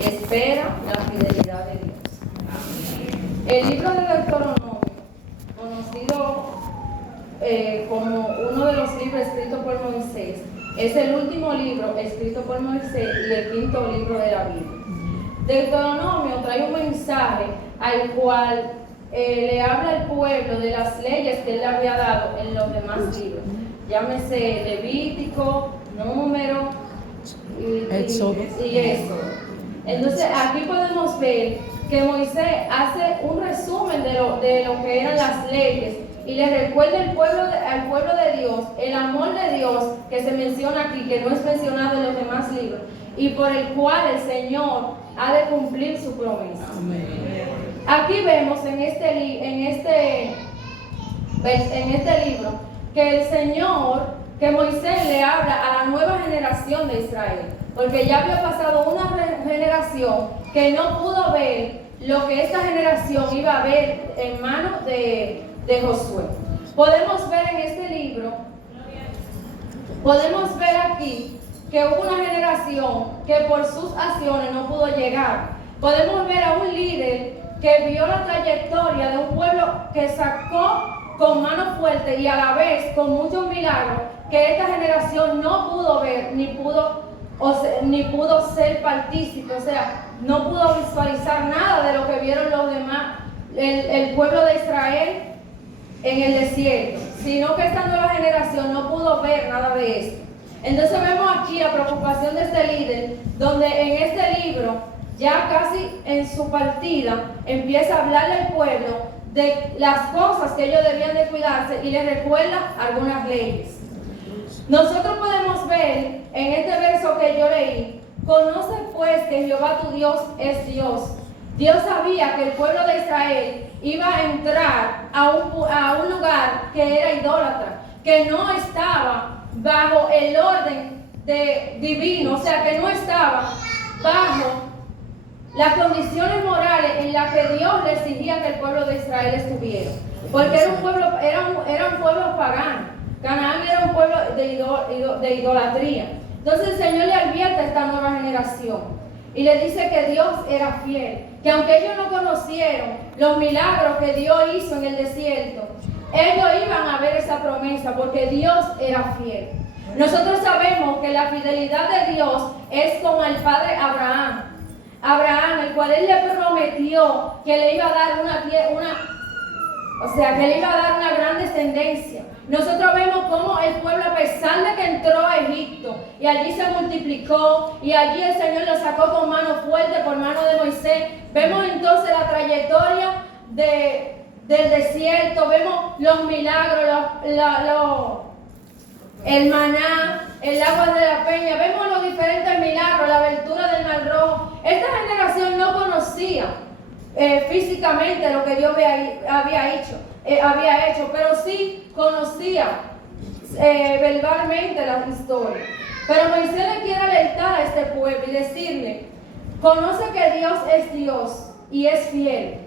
Espera la fidelidad de Dios. El libro de Deuteronomio, conocido como uno de los libros escritos por Moisés, es el último libro escrito por Moisés y el quinto libro de la Biblia. Deuteronomio trae un mensaje al cual le habla al pueblo de las leyes que él le había dado en los demás libros. Llámese Levítico, Número y Éxodo. Entonces aquí podemos ver que Moisés hace un resumen de lo que eran las leyes y le recuerda al pueblo de Dios el amor de Dios que se menciona aquí, que no es mencionado en los demás libros, y por el cual el Señor ha de cumplir su promesa. Amén. Aquí vemos en este libro que el Señor, que Moisés le habla a la nueva generación de Israel, porque ya había pasado una generación que no pudo ver lo que esta generación iba a ver en manos de Josué. Podemos ver en este libro, podemos ver aquí que hubo una generación que por sus acciones no pudo llegar. Podemos ver a un líder que vio la trayectoria de un pueblo que sacó con mano fuerte y a la vez con muchos milagros que esta generación no pudo ver ni pudo ser partícipe, o sea, no pudo visualizar nada de lo que vieron los demás, el pueblo de Israel en el desierto, sino que esta nueva generación no pudo ver nada de esto. Entonces vemos aquí la preocupación de este líder, donde en este libro, ya casi en su partida, empieza a hablarle al pueblo de las cosas que ellos debían de cuidarse y les recuerda algunas leyes. Nosotros podemos ver en este verso que yo leí: conoce pues que Jehová tu Dios es Dios. Dios sabía que el pueblo de Israel iba a entrar a un lugar que era idólatra, que no estaba bajo el orden divino, o sea, que no estaba bajo las condiciones morales en las que Dios le exigía que el pueblo de Israel estuviera, porque era un pueblo pagano. Canaán era un pueblo de idolatría. Entonces el Señor le advierte a esta nueva generación y le dice que Dios era fiel, que aunque ellos no conocieron los milagros que Dios hizo en el desierto, ellos iban a ver esa promesa porque Dios era fiel. Nosotros sabemos que la fidelidad de Dios es con el padre Abraham, el cual él le prometió que le iba a dar una gran descendencia. Nosotros vemos cómo el pueblo, a pesar de que entró a Egipto y allí se multiplicó y allí el Señor lo sacó con mano fuerte por mano de Moisés, vemos entonces la trayectoria del desierto, vemos los milagros, el maná, el agua de la peña, vemos los diferentes milagros, la abertura del mar rojo. Esta generación no conocía físicamente lo que Dios había hecho, pero sí conocía verbalmente las historias. Pero Moisés le quiere alertar a este pueblo y decirle: conoce que Dios es Dios y es fiel.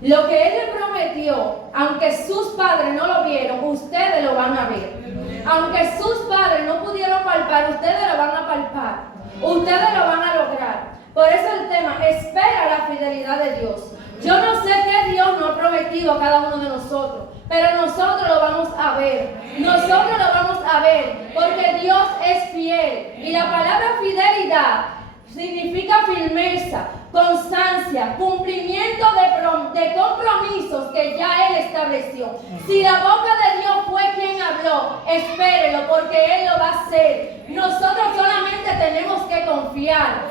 Lo que Él le prometió, aunque sus padres no lo vieron, ustedes lo van a ver. Aunque sus padres no pudieron palpar, ustedes lo van a palpar. Ustedes lo van a lograr. Por eso el tema: espera la fidelidad de Dios. Yo no sé qué Dios nos ha prometido a cada uno de nosotros, pero nosotros lo vamos a ver. Nosotros lo vamos a ver, porque Dios es fiel. Y la palabra fidelidad significa firmeza, constancia, cumplimiento de compromisos que ya Él estableció. Si la boca de Dios fue quien habló, espérelo, porque Él lo va a hacer. Nosotros solamente tenemos que confiar.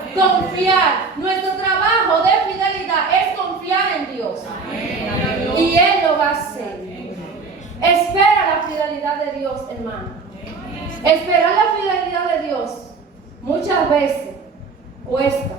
Nuestro trabajo de fidelidad es confiar en Dios. Y Él lo va a hacer. Espera la fidelidad de Dios, hermano. Esperar la fidelidad de Dios muchas veces cuesta,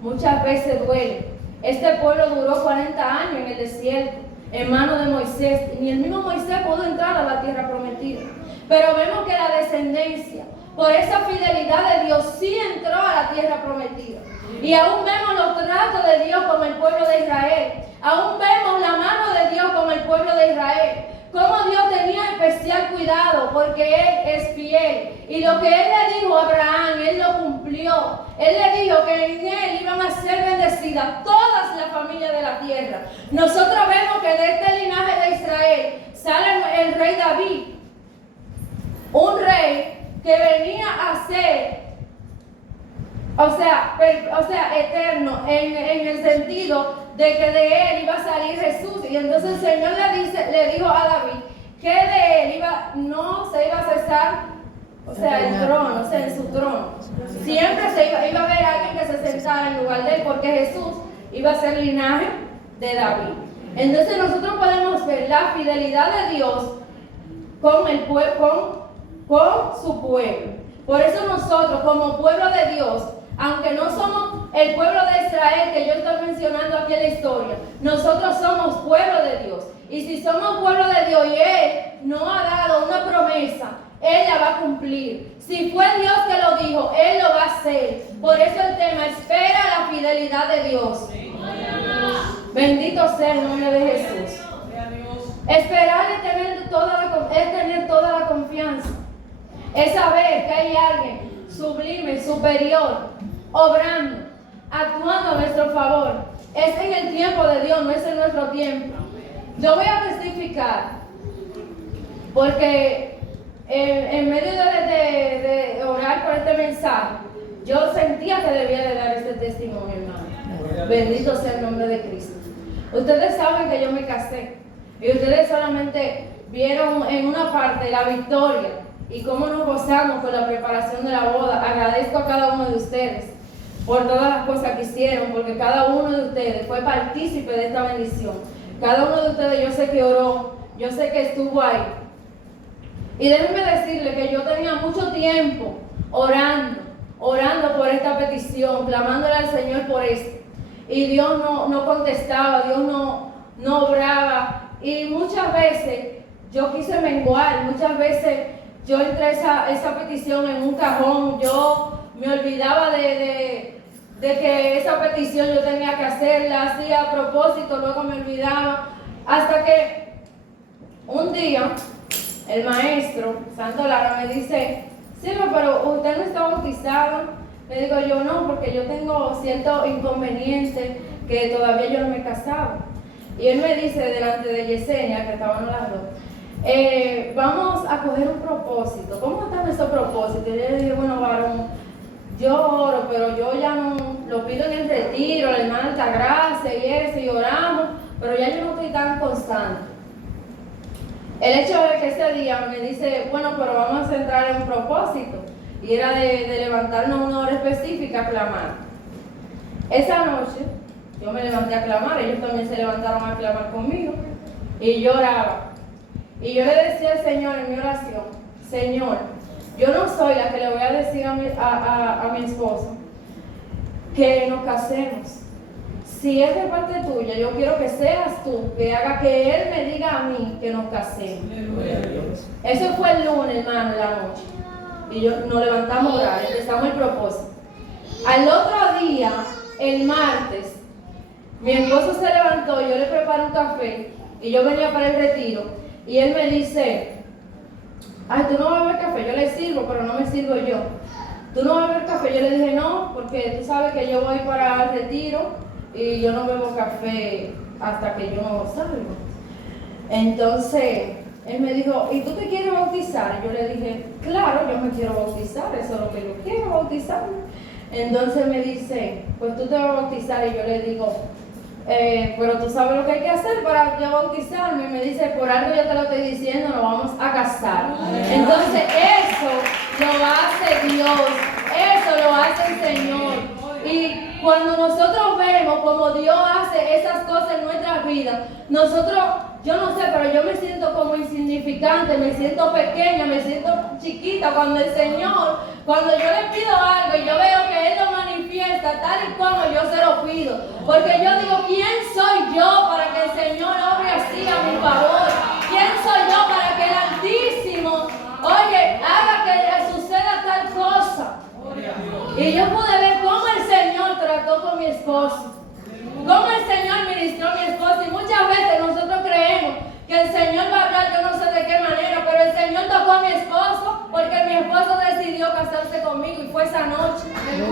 muchas veces duele. Este pueblo duró 40 años en el desierto, en manos de Moisés. Ni el mismo Moisés pudo entrar a la tierra prometida. Pero vemos que la descendencia, por esa fidelidad de Dios, sí entró a la tierra prometida. Y aún vemos los tratos de Dios con el pueblo de Israel. Aún vemos la mano de Dios con el pueblo de Israel. Cómo Dios tenía especial cuidado, porque Él es fiel. Y lo que Él le dijo a Abraham, Él lo cumplió. Él le dijo que en Él iban a ser bendecida todas las familias de la tierra. Nosotros vemos que de este linaje de Israel sale el rey David, un rey que venía a ser, o sea, eterno, en el sentido de que de él iba a salir Jesús. Y entonces el Señor le dijo a David que de él no se iba a cesar, el trono, en su trono. Siempre iba a haber alguien que se sentara en lugar de él, porque Jesús iba a ser linaje de David. Entonces nosotros podemos ver la fidelidad de Dios con el con su pueblo. Por eso nosotros, como pueblo de Dios, aunque no somos el pueblo de Israel que yo estoy mencionando aquí en la historia, nosotros somos pueblo de Dios. Y si somos pueblo de Dios y Él nos ha dado una promesa, Él la va a cumplir. Si fue Dios que lo dijo, Él lo va a hacer. Por eso el tema, espera la fidelidad de Dios. Bendito sea el nombre de Jesús. Esperar es tener toda la confianza. Es saber que hay alguien sublime, superior, obrando, actuando a nuestro favor. Es en el tiempo de Dios, no es en nuestro tiempo. Yo voy a testificar, porque en medio de orar por este mensaje, yo sentía que debía de dar este testimonio, hermano. Bendito sea el nombre de Cristo. Ustedes saben que yo me casé, y ustedes solamente vieron en una parte la victoria y cómo nos gozamos con la preparación de la boda. Agradezco a cada uno de ustedes por todas las cosas que hicieron, porque cada uno de ustedes fue partícipe de esta bendición. Cada uno de ustedes yo sé que oró, yo sé que estuvo ahí. Y déjenme decirle que yo tenía mucho tiempo orando por esta petición, clamándole al Señor por esto. Y Dios no contestaba, Dios no obraba. Y muchas veces yo quise menguar, muchas veces yo entré esa petición en un cajón, yo me olvidaba de que esa petición yo tenía que hacerla, hacía a propósito, luego me olvidaba, hasta que un día el maestro Santo Lara me dice: Silvia, pero usted no está bautizado. Le digo yo: no, porque yo tengo cierto inconveniente que todavía yo no me he casado. Y él me dice delante de Yesenia, que estaban las dos, vamos a coger un propósito. ¿Cómo está nuestro propósito? Y yo le dije: bueno, varón, yo oro, pero yo ya no lo pido en el retiro, la hermana Altagracia y eso, y oramos, pero ya yo no estoy tan constante. El hecho de que ese día me dice: bueno, pero vamos a centrar en un propósito, y era de levantarnos una hora específica a clamar. Esa noche yo me levanté a clamar, ellos también se levantaron a clamar conmigo, y yo oraba. Y yo le decía al Señor en mi oración: Señor, yo no soy la que le voy a decir a mi esposo que nos casemos. Si es de parte tuya, yo quiero que seas tú que haga que Él me diga a mí que nos casemos. Eso fue el lunes, hermano, en la noche. Y nos levantamos a orar, empezamos el propósito. Al otro día, el martes, mi esposo se levantó, yo le preparé un café y yo venía para el retiro. Y él me dice: ay, ¿tú no vas a beber café? Yo le sirvo, pero no me sirvo yo. ¿Tú no vas a beber café? Yo le dije: no, porque tú sabes que yo voy para el retiro y yo no bebo café hasta que yo salgo. Entonces, él me dijo: ¿y tú te quieres bautizar? Y yo le dije: claro, yo me quiero bautizar, eso es lo que yo quiero, bautizarme. Entonces me dice: pues tú te vas a bautizar. Y yo le digo: pero tú sabes lo que hay que hacer para yo bautizarme. Y me dice: por algo yo te lo estoy diciendo, nos vamos a casar. Entonces eso lo hace Dios, eso lo hace el Señor. Y cuando nosotros vemos como Dios hace esas cosas en nuestras vidas, nosotros, yo no sé, pero yo me siento como insignificante, me siento pequeña, me siento chiquita cuando el Señor, cuando yo le pido algo y yo veo que Él lo manifiesta tal y como yo se lo pido. Porque yo digo: ¿quién soy yo para que el Señor obre así a mi favor? ¿Quién soy yo para que el Altísimo, oye, haga que suceda tal cosa? Y yo pude ver cómo el Señor trató con mi esposo, cómo el Señor ministró a mi esposo. Y muchas veces nosotros creemos que el Señor va a hablar, yo no sé de qué manera, pero el Señor tocó a mi esposo porque mi esposo decidió casarse conmigo, y fue esa noche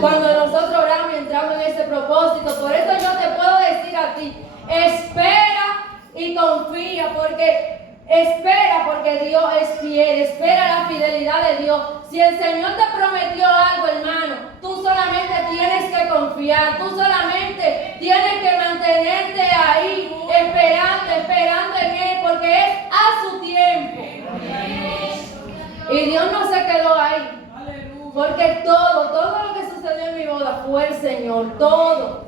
cuando nosotros oramos y entramos en ese propósito. Por eso yo Espera y confía, porque espera, porque Dios es fiel. Espera la fidelidad de Dios. Si el Señor te prometió algo, hermano, tú solamente tienes que confiar. Tú solamente tienes que mantenerte ahí, esperando en Él, porque es a su tiempo. Y Dios no se quedó ahí. Porque todo lo que sucedió en mi boda fue el Señor. Todo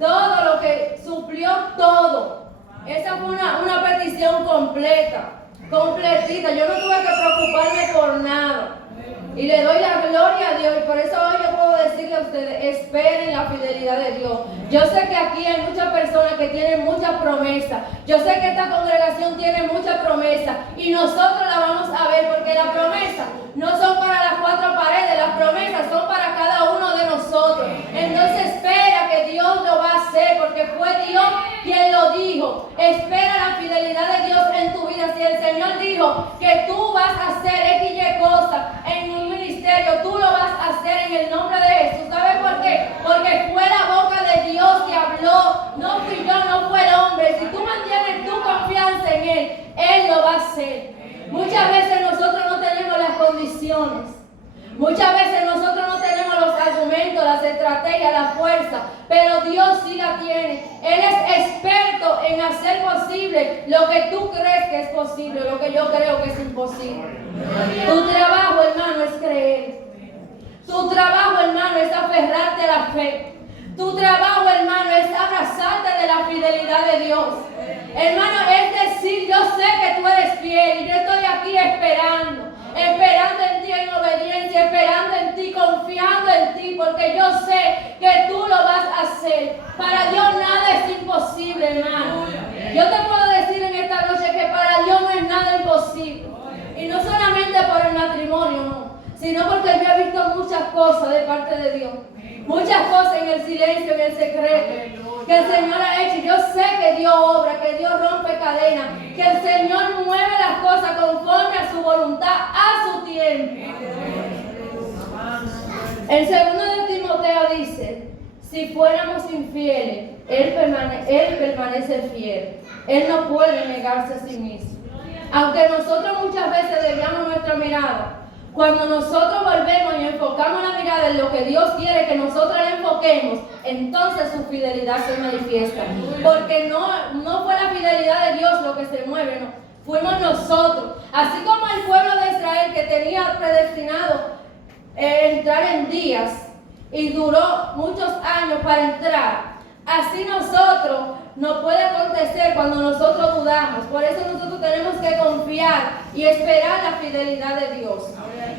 lo que suplió, todo. Esa fue una petición completita. Yo no tuve que preocuparme por nada. Y le doy la gloria a Dios. Y por eso hoy yo puedo decirle a ustedes, esperen la fidelidad de Dios. Yo sé que aquí hay muchas personas que tienen muchas promesas. Yo sé que esta congregación tiene muchas promesas. Y nosotros la vamos a ver, porque las promesas no son para las cuatro paredes. Las promesas son para cada uno de nosotros. Entonces espera que Dios lo va a hacer, porque fue Dios quien lo dijo. Espera la fidelidad de Dios en tu vida. Si el Señor dijo que tú vas a hacer X y cosas en un ministerio, tú lo vas a hacer en el nombre de Jesús. ¿Sabes por qué? Porque fue la boca de Dios que habló. No fui yo, no fue el hombre. Si tú mantienes tu confianza en Él lo va a hacer. Muchas veces nosotros no tenemos las condiciones. Muchas veces nosotros no tenemos los argumentos, las estrategias, la fuerza, pero Dios sí la tiene. Él es experto en hacer posible lo que tú crees que es posible, lo que yo creo que es imposible. Tu trabajo, hermano, es creer. Tu trabajo, hermano, es aferrarte a la fe. Tu trabajo, hermano, es abrazarte de la fidelidad de Dios. Hermano, es decir, yo sé que tú eres fiel y yo estoy aquí esperando en ti en obediencia, esperando en ti, confiando en ti, porque yo sé que tú lo vas a hacer. Para Dios nada es imposible, hermano. Yo te puedo decir en esta noche que para Dios no es nada imposible. Y no solamente por el matrimonio, no, sino porque yo he visto muchas cosas de parte de Dios. Muchas cosas en el silencio, en el secreto, que el Señor ha hecho. Yo sé que Dios obra, que Dios rompe cadenas, que el Señor mueve las cosas conforme a su voluntad, a su tiempo. El segundo de Timoteo dice, si fuéramos infieles, Él permanece fiel. Él no puede negarse a sí mismo. Aunque nosotros muchas veces desviamos nuestra mirada, cuando nosotros volvemos y enfocamos la mirada en lo que Dios quiere que nosotros le enfoquemos, entonces su fidelidad se manifiesta. Porque no fue la fidelidad de Dios lo que se mueve, no, fuimos nosotros. Así como el pueblo de Israel, que tenía predestinado entrar en días y duró muchos años para entrar, así nosotros nos puede acontecer cuando nosotros dudamos. Por eso nosotros tenemos que confiar y esperar la fidelidad de Dios.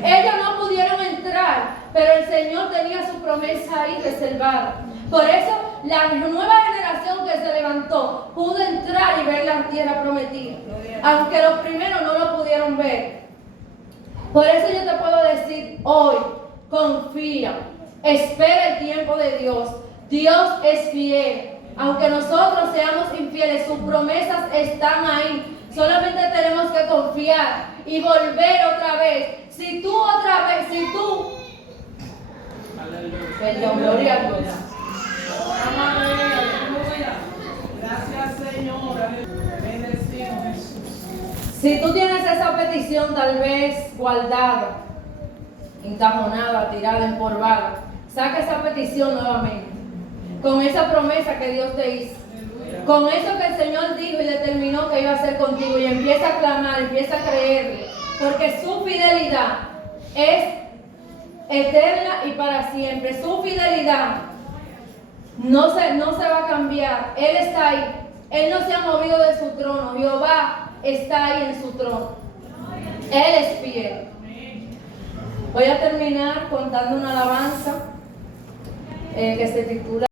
Ellos no pudieron entrar, pero el Señor tenía su promesa ahí reservada. Por eso la nueva generación que se levantó pudo entrar y ver la tierra prometida, aunque los primeros no lo pudieron ver. Por eso yo te puedo decir hoy, confía, espera el tiempo de Dios. Dios es fiel. Aunque nosotros seamos infieles, sus promesas están ahí. Solamente tenemos que confiar y volver otra vez. Si tú, perdón, gloria a Dios. Gracias, Señor. Bendecimos, Jesús. Si tú tienes esa petición tal vez guardada, encajonada, tirada, empolvada, saca esa petición nuevamente. Con esa promesa que Dios te hizo. Con eso que el Señor dijo y determinó que iba a hacer contigo. Y empieza a clamar, empieza a creerle. Porque su fidelidad es eterna y para siempre. Su fidelidad no se va a cambiar. Él está ahí. Él no se ha movido de su trono. Jehová está ahí en su trono. Él es fiel. Voy a terminar contando una alabanza que se titula